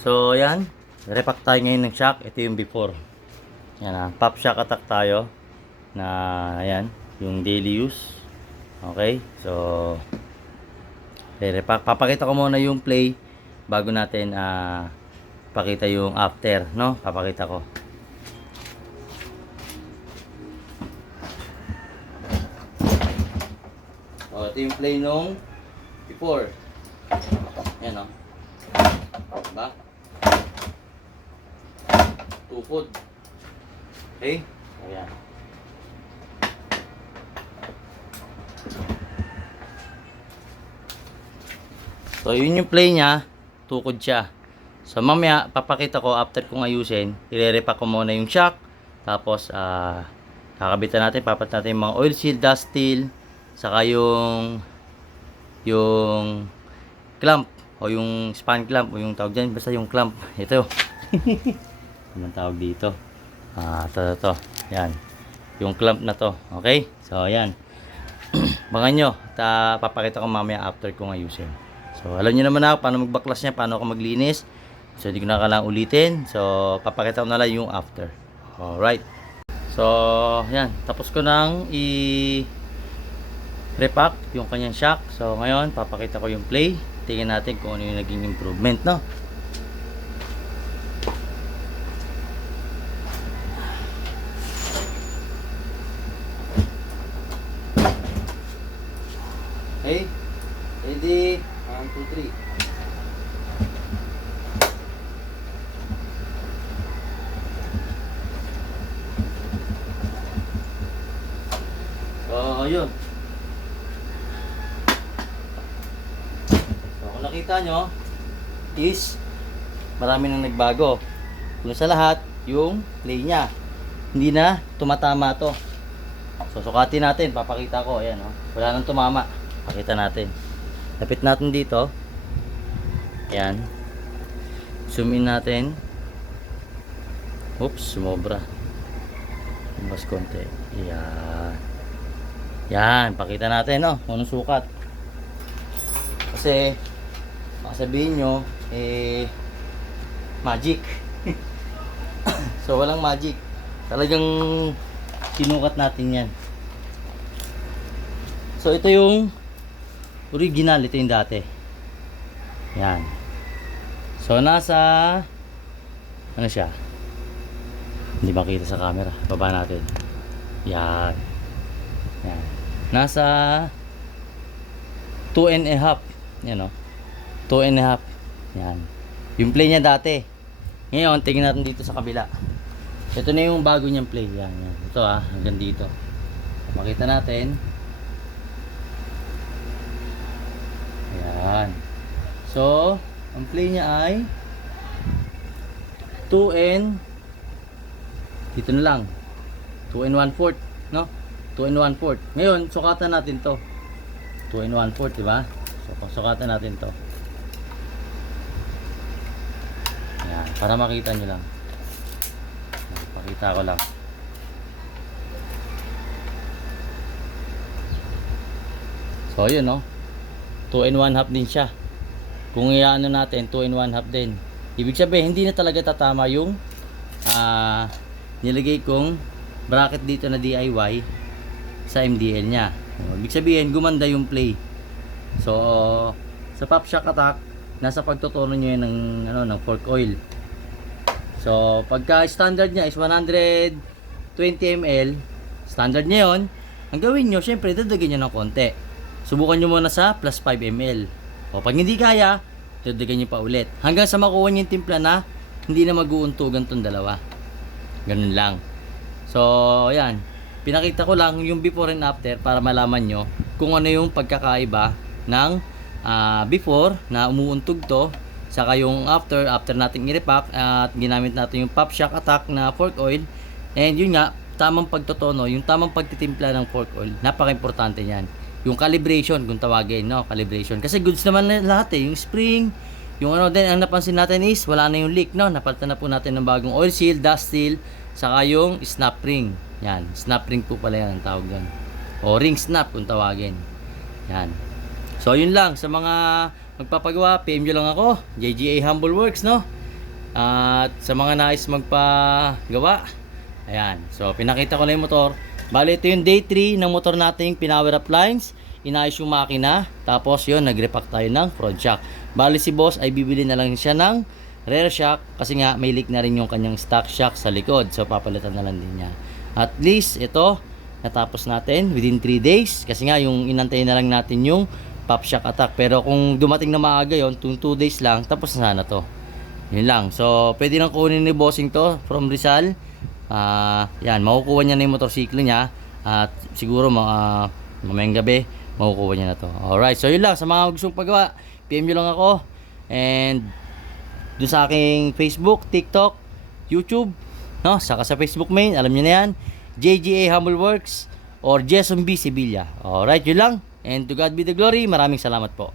So, yan. Repack tayo ngayon ng shock. Ito yung before. Yan na. Pop shock attack tayo. Na, ayan. Yung daily use. Okay. So, repack. Papakita ko muna yung play bago natin pakita yung after. No? Papakita ko. So, ito yung play nung before. Yan o. Diba? Tukod. Okay? Ayan. So, yun yung play niya. Tukod siya. So, mamaya, papakita ko after kong ayusin. Ire-repack ko muna yung shock. Tapos, kakabitan natin. Papat natin yung mga oil seal, dust seal. Saka yung clamp. O yung span clamp. O yung tawag dyan. Basta yung clamp. Ito. Anong tawag dito? Ito. Yan. Yung clamp na to. Okay? So, ayan. Bangan nyo. Papakita ko mamaya after kong ayusin. So, alam nyo naman ako paano magbaklas niya, paano ako maglinis. So, hindi ko na kailangang ulitin. So, papakita ko na lang yung after. Alright. So, yan. Tapos ko nang repack yung kanyang shock. So, ngayon, papakita ko yung play. Tingnan natin kung ano yung naging improvement, no? Okay. Ready? 1, 2, 3. So, yun. So, kung nakita nyo, is marami nang nagbago. Kung sa lahat, yung play niya. Hindi na tumatama to. So, sukatin natin. Papakita ko. Ayan, oh. Wala nang tumama. Pakita natin. Lapit natin dito. Ayan. Zoom in natin. Oops, sumobra. Mas konti. Ayan. Yan. Pakita natin, no? Kung anong sukat. Kasi, makasabihin nyo, magic. So, walang magic. Talagang sinukat natin yan. So, ito yung original. Ito yung dati. Yan. So, nasa ano siya? Hindi makita sa camera. Baba natin. Yan. Yan. Nasa 2.5. Yan o. 2.5. Yan. Yung play niya dati. Ngayon, tingnan natin dito sa kabila. Ito na yung bago niyang play. Yan. Yan. Ito hanggang dito. Makita natin. Ayan. So, ang play niya ay 2 and dito na lang 2 and 1/4, no? 2 and 1/4. Ngayon, sukatan natin to. 2 and 1/4, diba? So, sukatan natin to. Ayan, para makita nyo lang. Pakita ko lang. So, yun, no? 2 and 1/2 din siya. Kung iano natin 2 and 1/2 din. Ibig sabihin hindi na talaga tatama yung nilagay kong bracket dito na DIY sa MDL niya. Ibig sabihin gumanda yung play. So sa pop shock attack nasa pagtutuno niyo yan ng fork oil. So pagka standard niya is 120 ml, standard niya yon. Ang gawin niyo syempre dadagyan niyo ng konti. Subukan nyo muna sa plus 5 ml. O pag hindi kaya, dagdagan nyo pa ulit. Hanggang sa makuha nyo yung timpla na hindi na mag-uuntugan tong dalawa. Ganun lang. So, ayan. Pinakita ko lang yung before and after para malaman nyo kung ano yung pagkakaiba ng before na umuuntog to. Saka yung after natin i-repack at ginamit natin yung pop shock attack na fork oil. And yun nga, tamang pagtotono, yung tamang pagtitimpla ng fork oil. Napaka-importante yan. Yung calibration kung tawagin, no? Calibration. Kasi goods naman lahat yung spring, yung din, ang napansin natin is wala na yung leak, no? Napalitan na po natin ng bagong oil seal, dust seal, saka yung snap ring. Yan, snap ring po pala yan ang tawag doon. O ring snap kung tawagin. Yan. So, yun lang. Sa mga magpapagawa, PM nyo lang ako. JGA Humble Works, no? At sa mga nais magpagawa, ayan. So, pinakita ko na yung motor. Bali, ito yung day 3 ng motor nating pinower up lines. Inayos yung makina. Tapos, yun, nag-repack tayo ng front shock. Bali, si boss ay bibili na lang siya ng rear shock. Kasi nga, may leak na rin yung kanyang stock shock sa likod. So, papalitan na lang din niya. At least, ito, natapos natin within 3 days. Kasi nga, yung inantay na lang natin yung pop shock attack. Pero kung dumating na maaga yon, 2 days lang, tapos na sana to. Yun lang. So, pwede nang kunin ni bossing to from Rizal. Yan, makukuha niya na yung motorsiklo niya. At siguro mamayang gabi, makukuha niya na to. Alright, so yun lang. Sa mga gustong pagawa, PM nyo lang ako. And doon sa aking Facebook, TikTok, YouTube, no? Saka sa Facebook main, alam niyo na yan. JGA Humble Works or Jason B. Sevilla. Alright, yun lang. And to God be the glory. Maraming salamat po.